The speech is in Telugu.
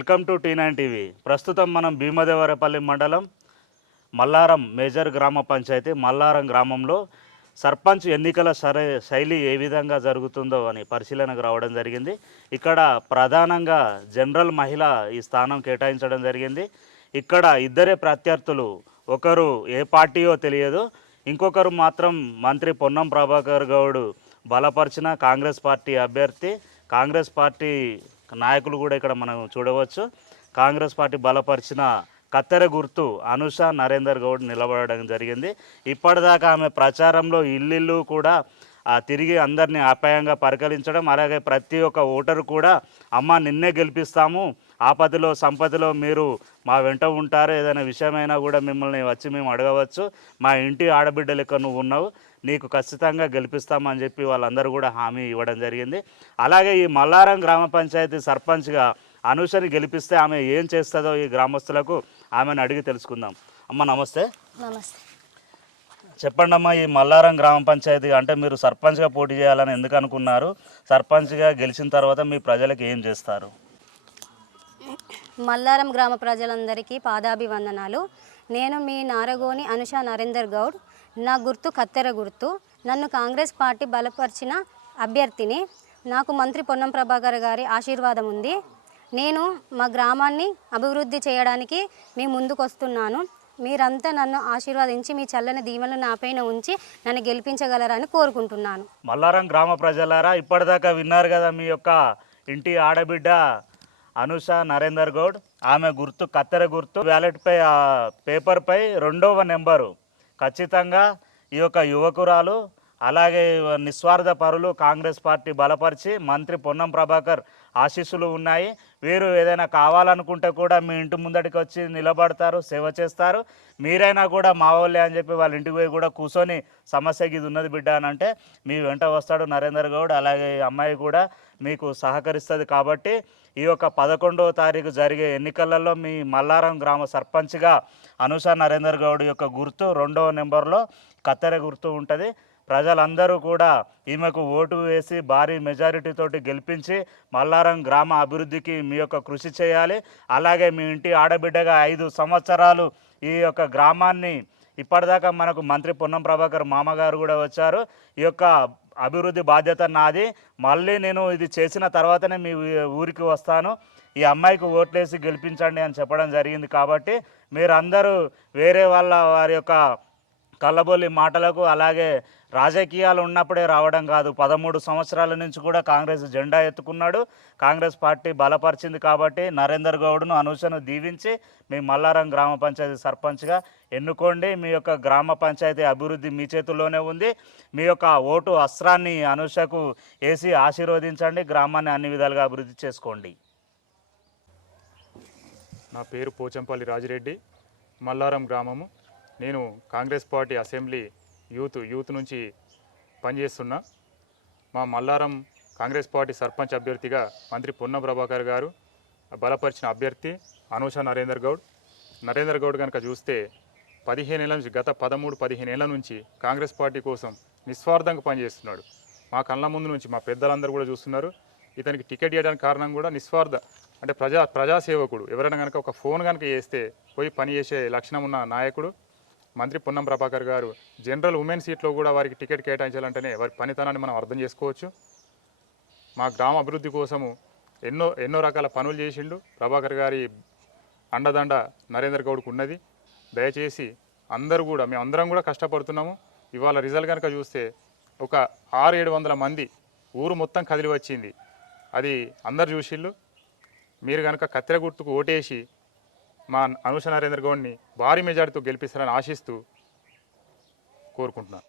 Welcome to T nine TV. ప్రస్తుతం మనం భీమదేవరపల్లి మండలం మల్లారం మేజర్ గ్రామ పంచాయతీ మల్లారం గ్రామంలో సర్పంచ్ ఎన్నికల సరే శైలి ఏ విధంగా జరుగుతుందో అని పరిశీలనకు రావడం జరిగింది. ఇక్కడ ప్రధానంగా జనరల్ మహిళ ఈ స్థానం కేటాయించడం జరిగింది. ఇక్కడ ఇద్దరే ప్రత్యర్థులు ఒకరు ఏ పార్టీయో తెలియదు. ఇంకొకరు మాత్రం మంత్రి పొన్నం ప్రభాకర్ గౌడ్ బలపరిచిన కాంగ్రెస్ పార్టీ అభ్యర్థి. కాంగ్రెస్ పార్టీ నాయకులు కూడా ఇక్కడ మనం చూడవచ్చు. కాంగ్రెస్ పార్టీ బలపరిచిన కత్తెర గుర్తు అనుష నరేందర్ గౌడ్ నిలబడడం జరిగింది. ఇప్పటిదాకా ఆమె ప్రచారంలో ఇల్లు కూడా తిరిగి అందరినీ ఆప్యాయంగా పరికలించడం అలాగే ప్రతి ఒక్క ఓటరు కూడా అమ్మ నిన్నే గెలిపిస్తాము ఆపదలో సంపదలో మీరు మా వెంట ఉంటారు. ఏదైనా విషయమైనా కూడా మిమ్మల్ని వచ్చి మేము అడగవచ్చు. మా ఇంటి ఆడబిడ్డ లెక్క నువ్వు ఉన్నావు. నీకు ఖచ్చితంగా గెలిపిస్తామని చెప్పి వాళ్ళందరూ కూడా హామీ ఇవ్వడం జరిగింది. అలాగే ఈ మల్లారం గ్రామ పంచాయతీ సర్పంచ్గా అనుషని గెలిపిస్తే ఆమె ఏం చేస్తుందో ఈ గ్రామస్తులకు ఆమెను అడిగి తెలుసుకుందాం. అమ్మ నమస్తే. నమస్తే. చెప్పండి అమ్మా ఈ మల్లారం గ్రామ పంచాయతీ అంటే మీరు సర్పంచ్గా పోటీ చేయాలని ఎందుకు అనుకున్నారు? సర్పంచ్గా గెలిచిన తర్వాత మీ ప్రజలకు ఏం చేస్తారు? మల్లారం గ్రామ ప్రజలందరికీ పాదాభివందనాలు. నేను మీ నారగోని అనుష నరేందర్ గౌడ్. నా గుర్తు కత్తెర గుర్తు. నన్ను కాంగ్రెస్ పార్టీ బలపరిచిన అభ్యర్థిని. నాకు మంత్రి పొన్నం ప్రభాకర్ గారి ఆశీర్వాదం ఉంది. నేను మా గ్రామాన్ని అభివృద్ధి చేయడానికి మీ ముందుకు వస్తున్నాను మీరంతా నన్ను ఆశీర్వదించి మీ చల్లని దీవెనలు నాపైన ఉంచి నన్ను గెలిపించగలరని కోరుకుంటున్నాను. మల్లారం గ్రామ ప్రజలారా ఇప్పటిదాకా విన్నారు కదా మీ యొక్క ఇంటి ఆడబిడ్డ. అనుష నరేందర్ గౌడ్. ఆమె గుర్తు కత్తెర గుర్తు. బ్యాలెట్పై పేపర్పై రెండవ నెంబరు. ఖచ్చితంగా ఈ యొక్క యువకురాలు అలాగే నిస్వార్థ పరులు కాంగ్రెస్ పార్టీ బలపరిచి మంత్రి పొన్నం ప్రభాకర్ ఆశీస్సులు ఉన్నాయి. వీరు ఏదైనా కావాలనుకుంటే కూడా మీ ఇంటి ముందటికి వచ్చి నిలబడతారు సేవ చేస్తారు. మీరైనా కూడా మా వాళ్ళే అని చెప్పి వాళ్ళ ఇంటికి పోయి కూడా కూర్చొని సమస్యకి ఇది ఉన్నది బిడ్డ అని అంటే మీ వెంట వస్తాడు నరేందర్ గౌడ్. అలాగే ఈ అమ్మాయి కూడా మీకు సహకరిస్తుంది కాబట్టి ఈ యొక్క పదకొండవ తారీఖు జరిగే ఎన్నికలలో మీ మల్లారం గ్రామ సర్పంచ్గా అనుష నరేందర్ గౌడ్ యొక్క గుర్తు రెండవ నెంబర్లో కత్తెర గుర్తు ఉంటుంది. ప్రజలందరూ కూడా ఈమెకు ఓటు వేసి భారీ మెజారిటీతోటి గెలిపించి మల్లారం గ్రామ అభివృద్ధికి మీ యొక్క కృషి చేయాలి. అలాగే మీ ఇంటి ఆడబిడ్డగా ఐదు సంవత్సరాలు ఈ యొక్క గ్రామాన్ని ఇప్పటిదాకా మనకు మంత్రి పొన్నం ప్రభాకర్ మామగారు కూడా వచ్చారు. ఈ యొక్క అభివృద్ధి బాధ్యత నాది. మళ్ళీ నేను ఇది చేసిన తర్వాతనే మీ ఊరికి వస్తాను. ఈ అమ్మాయికి ఓట్లేసి గెలిపించండి అని చెప్పడం జరిగింది కాబట్టి మీరందరూ వేరే వాళ్ళ వారి యొక్క కళ్ళబొల్లి మాటలకు అలాగే రాజకీయాలు ఉన్నప్పుడే రావడం కాదు. పదమూడు సంవత్సరాల నుంచి కూడా కాంగ్రెస్ జెండా ఎత్తుకున్నాడు. కాంగ్రెస్ పార్టీ బలపరిచింది కాబట్టి నరేందర్ గౌడ్ను అనుషను దీవించి మీ మల్లారం గ్రామ పంచాయతీ సర్పంచ్గా ఎన్నుకోండి. మీ యొక్క గ్రామ పంచాయతీ అభివృద్ధి మీ చేతుల్లోనే ఉంది. మీ యొక్క ఓటు అస్త్రాన్ని అనూషకు వేసి ఆశీర్వదించండి. గ్రామాన్ని అన్ని విధాలుగా అభివృద్ధి చేసుకోండి. నా పేరు పోచంపల్లి రాజిరెడ్డి. మల్లారం గ్రామము. నేను Congress party assembly youth youth నుంచి పనిచేస్తున్నా. మా మల్లారం కాంగ్రెస్ పార్టీ సర్పంచ్ అభ్యర్థిగా మంత్రి పొన్న ప్రభాకర్ గారు బలపరిచిన అభ్యర్థి అనూష నరేందర్ గౌడ్. నరేందర్ గౌడ్ కనుక చూస్తే పదిహేను ఏళ్ళ నుంచి గత పదమూడు పదిహేను ఏళ్ళ నుంచి కాంగ్రెస్ పార్టీ కోసం నిస్వార్థంగా పనిచేస్తున్నాడు. మా కళ్ళ ముందు నుంచి మా పెద్దలందరూ కూడా చూస్తున్నారు. ఇతనికి టికెట్ ఇవ్వడానికి కారణం కూడా నిస్వార్థ. అంటే ప్రజా ప్రజాసేవకుడు. ఎవరైనా కనుక ఒక ఫోన్ కనుక చేస్తే పోయి పని చేసే లక్షణం ఉన్న నాయకుడు. మంత్రి పొన్నం ప్రభాకర్ గారు జనరల్ ఉమెన్ సీట్లో కూడా వారికి టికెట్ కేటాయించాలంటేనే వారి పనితనాన్ని మనం అర్థం చేసుకోవచ్చు. మా గ్రామ అభివృద్ధి కోసము ఎన్నో ఎన్నో రకాల పనులు చేసిండు. ప్రభాకర్ గారి అండదండ నరేందర్ గౌడ్కు ఉన్నది. దయచేసి అందరూ కూడా మేము అందరం కూడా కష్టపడుతున్నాము. ఇవాళ రిజల్ట్ కనుక చూస్తే ఒక ఆరు ఏడు వందల మంది ఊరు మొత్తం కదిలి వచ్చింది. అది అందరు చూసిళ్ళు. మీరు కనుక కత్తెర గుర్తుకు ఓటేసి మా అనుష నరేంద్ర గౌడ్ని భారీ మెజార్టీతో గెలిపిస్తారని ఆశిస్తూ కోరుకుంటున్నాను.